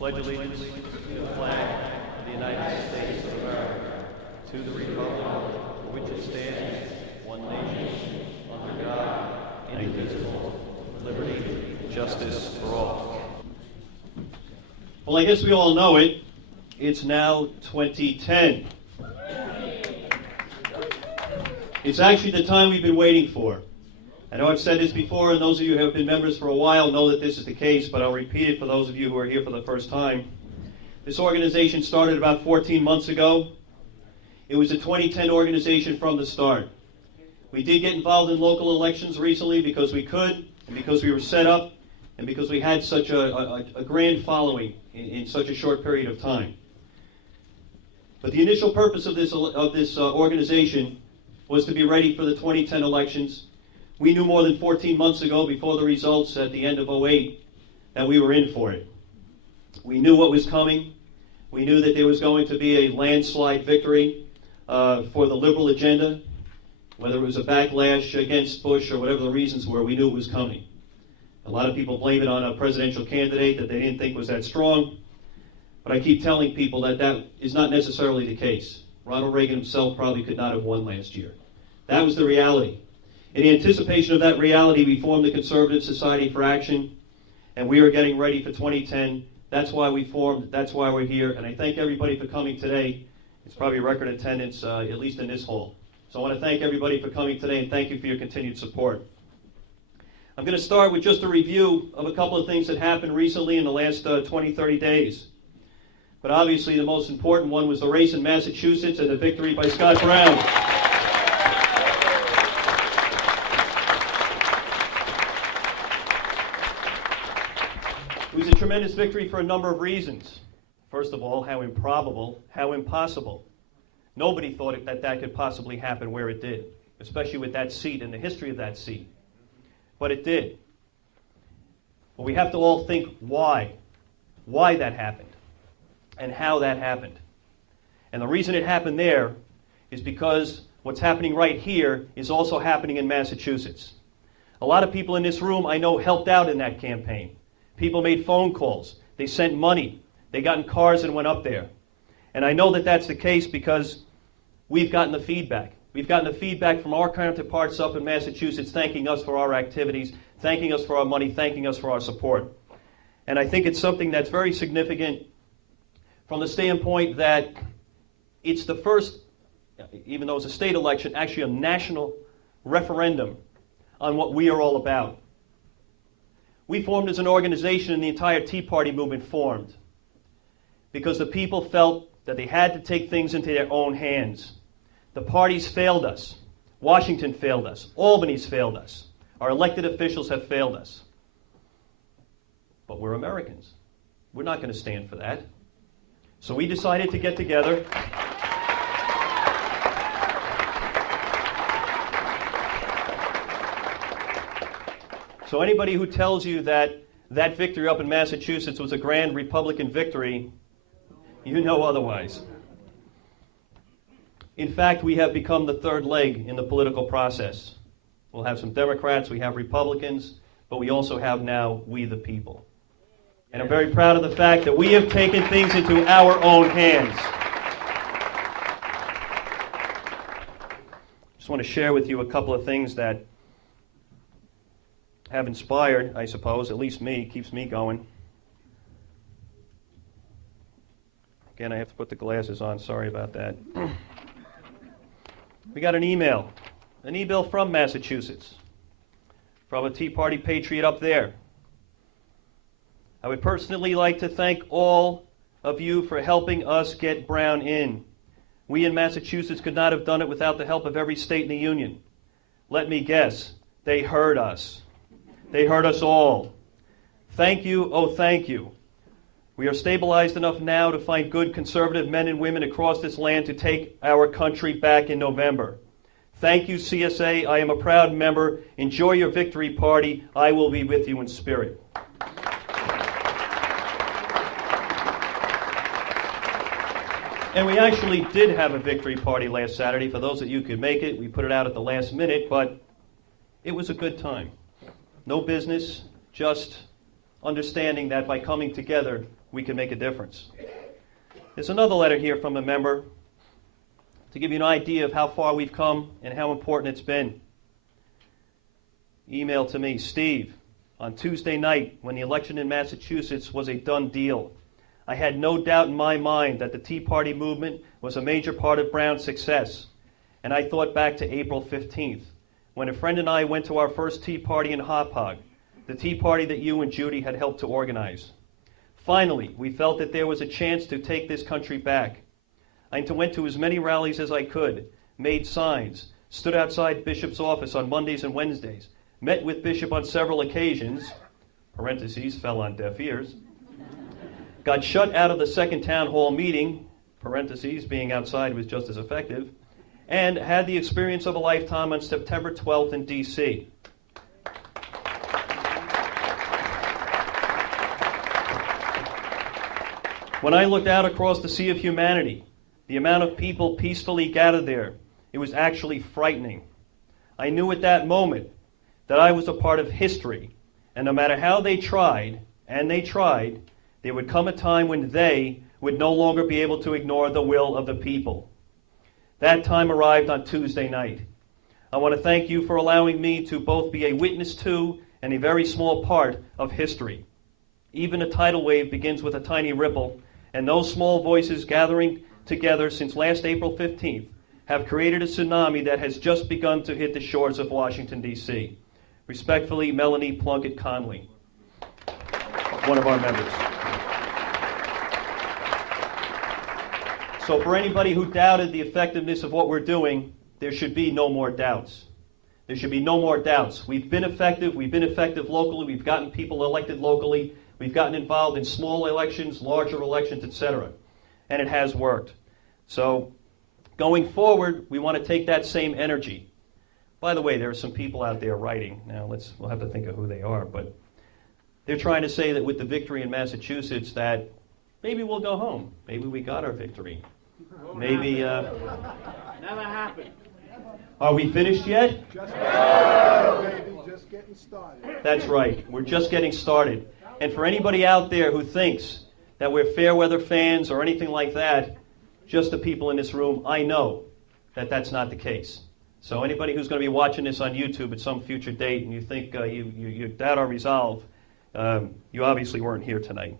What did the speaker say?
pledge allegiance to the flag of the United States of America, to the republic for which it stands, one nation, under God, indivisible, with liberty and justice for all. Well, I guess we all know it. It's now 2010. It's actually the time we've been waiting for. I know I've said this before, and those of you who have been members for a while know that this is the case, but I'll repeat it for those of you who are here for the first time. This organization started about 14 months ago. It was a 2010 organization from the start. We did get involved in local elections recently because we could, and because we were set up, and because we had such a grand following in such a short period of time. But the initial purpose of this organization was to be ready for the 2010 elections. We knew more than 14 months ago, before the results at the end of 2008, that we were in for it. We knew what was coming. We knew that there was going to be a landslide victory for the liberal agenda. Whether it was a backlash against Bush or whatever the reasons were, we knew it was coming. A lot of people blame it on a presidential candidate that they didn't think was that strong. But I keep telling people that that is not necessarily the case. Ronald Reagan himself probably could not have won last year. That was the reality. In anticipation of that reality, we formed the Conservative Society for Action, and we are getting ready for 2010. That's why we formed, that's why we're here, and I thank everybody for coming today. It's probably record attendance, at least in this hall. So I want to thank everybody for coming today, and thank you for your continued support. I'm going to start with just a review of a couple of things that happened recently in the last 20, 30 days. But obviously the most important one was the race in Massachusetts and the victory by Scott Brown. It was a tremendous victory for a number of reasons. First of all, how improbable, how impossible. Nobody thought that that could possibly happen where it did, especially with that seat and the history of that seat. But it did. But we have to all think why that happened and how that happened. And the reason it happened there is because what's happening right here is also happening in Massachusetts. A lot of people in this room I know helped out in that campaign. People made phone calls. They sent money. They got in cars and went up there. And I know that that's the case because we've gotten the feedback. We've gotten the feedback from our counterparts up in Massachusetts thanking us for our activities, thanking us for our money, thanking us for our support. And I think it's something that's very significant from the standpoint that it's the first, even though it's a state election, actually a national referendum on what we are all about. We formed as an organization, and the entire Tea Party movement formed because the people felt that they had to take things into their own hands. The parties failed us. Washington failed us. Albany's failed us. Our elected officials have failed us. But we're Americans. We're not going to stand for that. So we decided to get together. So anybody who tells you that that victory up in Massachusetts was a grand Republican victory, you know otherwise. In fact, we have become the third leg in the political process. We'll have some Democrats, we have Republicans, but we also have now we the people. And I'm very proud of the fact that we have taken things into our own hands. Just want to share with you a couple of things that have inspired, I suppose, at least me, keeps me going. Again, I have to put the glasses on, sorry about that. We got an email from Massachusetts, from a Tea Party patriot up there. I would personally like to thank all of you for helping us get Brown in. We in Massachusetts could not have done it without the help of every state in the union. Let me guess, they heard us. They heard us all. Thank you, oh thank you. We are stabilized enough now to find good conservative men and women across this land to take our country back in November. Thank you, CSA. I am a proud member. Enjoy your victory party. I will be with you in spirit. And we actually did have a victory party last Saturday. For those of you who could make it, we put it out at the last minute, but it was a good time. No business, just understanding that by coming together, we can make a difference. There's another letter here from a member to give you an idea of how far we've come and how important it's been. Email to me, Steve, on Tuesday night when the election in Massachusetts was a done deal. I had no doubt in my mind that the Tea Party movement was a major part of Brown's success. And I thought back to April 15th, when a friend and I went to our first Tea Party in Hauppauge, the Tea Party that you and Judy had helped to organize. Finally, we felt that there was a chance to take this country back. I went to as many rallies as I could, made signs, stood outside Bishop's office on Mondays and Wednesdays, met with Bishop on several occasions, parentheses, fell on deaf ears, got shut out of the second town hall meeting, parentheses, being outside was just as effective, and had the experience of a lifetime on September 12th in D.C. When I looked out across the sea of humanity, the amount of people peacefully gathered there, it was actually frightening. I knew at that moment that I was a part of history, and no matter how they tried, and they tried, there would come a time when they would no longer be able to ignore the will of the people. That time arrived on Tuesday night. I want to thank you for allowing me to both be a witness to and a very small part of history. Even a tidal wave begins with a tiny ripple, and those small voices gathering together since last April 15th have created a tsunami that has just begun to hit the shores of Washington, D.C. Respectfully, Melanie Plunkett Conley, one of our members. So for anybody who doubted the effectiveness of what we're doing, there should be no more doubts. There should be no more doubts. We've been effective locally, we've gotten people elected locally, we've gotten involved in small elections, larger elections, etc. And it has worked. So going forward, we want to take that same energy. By the way, there are some people out there writing. Now we'll have to think of who they are, but they're trying to say that with the victory in Massachusetts that maybe we'll go home. Maybe we got our victory. Maybe Never happened. Are we finished yet? Just getting started. That's right. We're just getting started. And for anybody out there who thinks that we're fair weather fans or anything like that, just the people in this room, I know that that's not the case. So anybody who's going to be watching this on YouTube at some future date and you think you doubt our resolve, you obviously weren't here tonight.